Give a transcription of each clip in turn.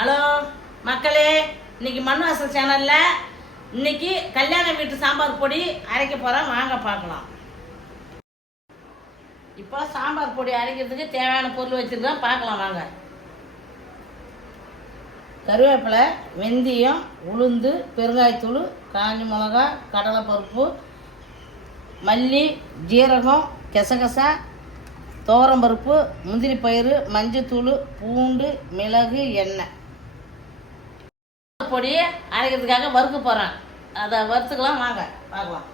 Hello மக்களே, இன்னைக்கு மண் வாசல் சேனலில் இன்னைக்கு கல்யாண வீட்டு சாம்பார் பொடி அரைக்க போகிறோம். வாங்க பார்க்கலாம். இப்போ சாம்பார் பொடி அரைக்கிறதுக்கு தேவையான பொருள் வச்சுருக்கோம். பார்க்கலாம் வாங்க. கருவேப்பிலை, வெந்தயம், உளுந்து, பெருங்காயத்தூள், காஞ்சி மிளகா, கடலைப்பருப்பு, மல்லி, ஜீரகம், கெசகசா, துவரம்பருப்பு, முந்திரி பயிறு, மஞ்சத்தூள், பூண்டு, மிளகு, எண்ணெய். பொடி அரைக்கிறதுக்காக வறுக்க போகிறேன். அதை வறுத்துக்கலாம் வாங்க பார்க்கலாம்.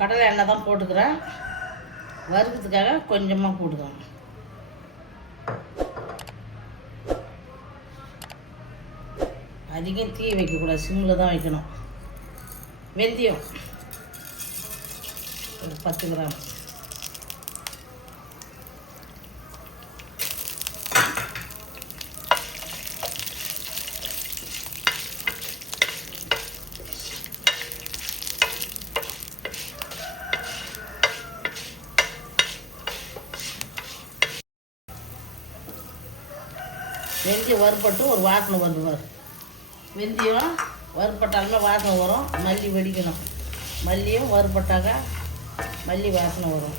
கடலை எண்ணெய் தான் போட்டுக்கிறேன். வறுக்கிறதுக்காக கொஞ்சமாக போட்டுக்கிறேன். அதிகம் தீ வைக்கக்கூடாது, சிம்மில் தான் வைக்கணும். வெந்தயம் ஒரு 10 கிராம், வெந்தயம் வறுபட்டு ஒரு வாசனை வருவார். வெந்தயம் வறுபட்டாலுமே வாசனை வரும். மல்லி வெடிக்கணும். மல்லியும் வறுபட்டாக்க மல்லி வாசனை வரும்.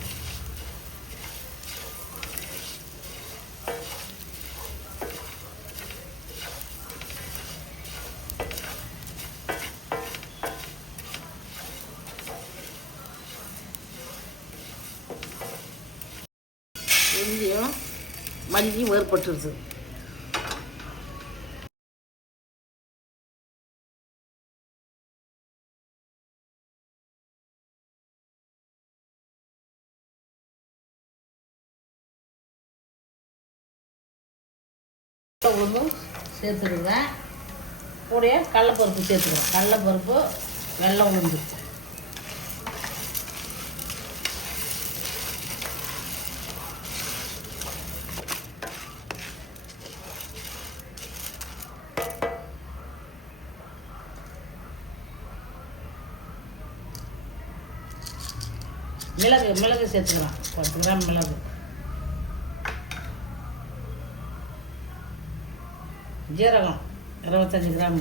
வெந்தயம் மல்லி வறுபட்டுருது. உளுந்தும் சேர்த்துக்குவேன். கூடயே கடலைப்பருப்பு சேர்த்துக்கிறேன். கடலைப்பருப்பு, வெள்ளை உளுந்து. மிளகு சேர்த்துக்கிறேன். 10 கிராம் மிளகு. ஜீரகம் 25 கிராம்.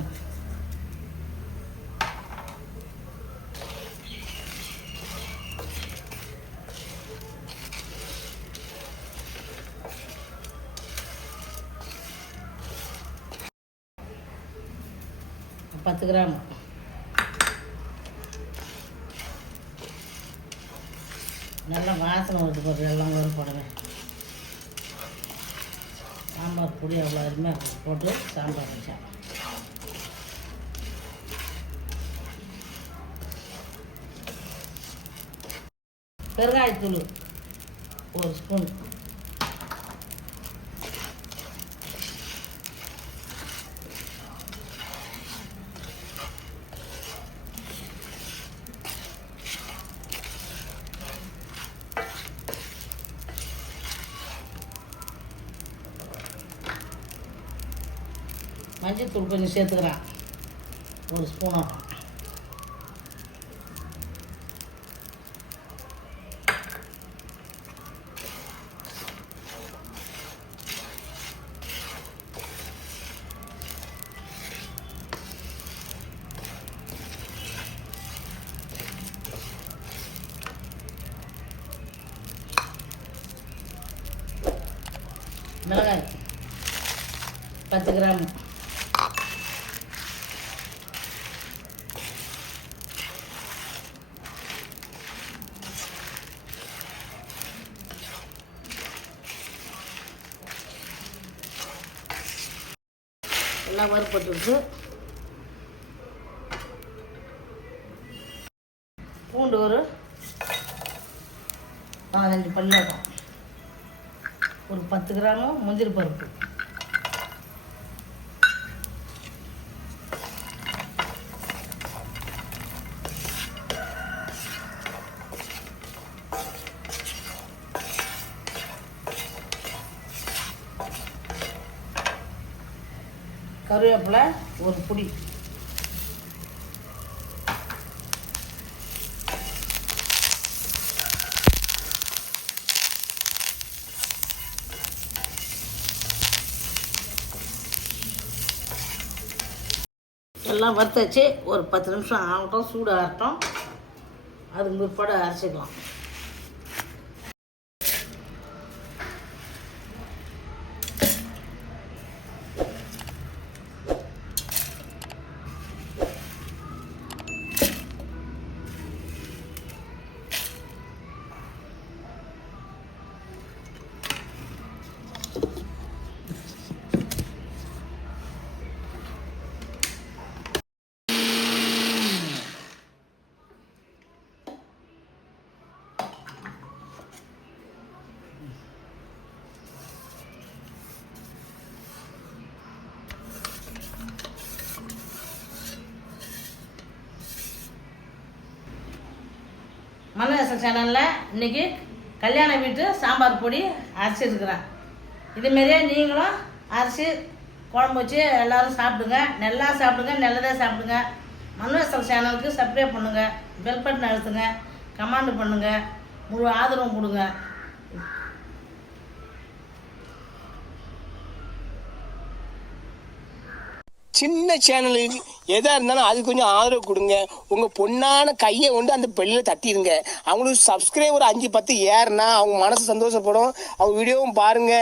பத்து கிராம். நல்லா வாசனை வருது பாரு. எல்லாம் வரும் போடுவேன். சாம்பார் பொடி அவ்வளோ அருமையாக போட்டு சாம்பார் வச்சேன். பெருங்காயத்தூள் 1 ஸ்பூன். மஞ்சத்தூள் கொஞ்சம் சேர்த்துக்கிறேன். 1 ஸ்பூனும். மிளகாய் 10 கிராம். எல்லாம் வறுபட்டுருக்கு. பூண்டு ஒரு 15 பல்லாட்டம். ஒரு 10 கிராம் முந்திரி பருப்பு. கருவேப்பிலை ஒரு புடி. எல்லாம் வறுத்தாச்சு. ஒரு 10 நிமிஷம் ஆகட்டும், சூடு ஆகட்டும். அதுக்கு பிற்பாடு அரைச்சிக்கலாம். மனரசம் சேனலில் இன்றைக்கி கல்யாண வீட்டு சாம்பார் பொடி அரைச்சிருக்கிறேன். இதுமாரியே நீங்களும் அரைச்சி குழம்பு வச்சு எல்லோரும் சாப்பிடுங்க. நல்லா சாப்பிடுங்க, நல்லதாக சாப்பிடுங்க. மனரசம் சேனலுக்கு சப்ஸ்கிரைப் பண்ணுங்கள், பெல் பட்டன் அழுத்துங்க, கமெண்ட் பண்ணுங்கள், முழு ஆதரவும் கொடுங்க. சின்ன சேனலுக்கு எதா இருந்தாலும் அது கொஞ்சம் ஆதரவு கொடுங்க. உங்க பொண்ணான கையை கொண்டு அந்த பெல்லில தட்டிடுங்க. அவங்களுக்கு சப்ஸ்கிரைபர் 5-10 ஏறுனா அவங்க மனசு சந்தோஷப்படும். அவங்க வீடியோவும் பாருங்க.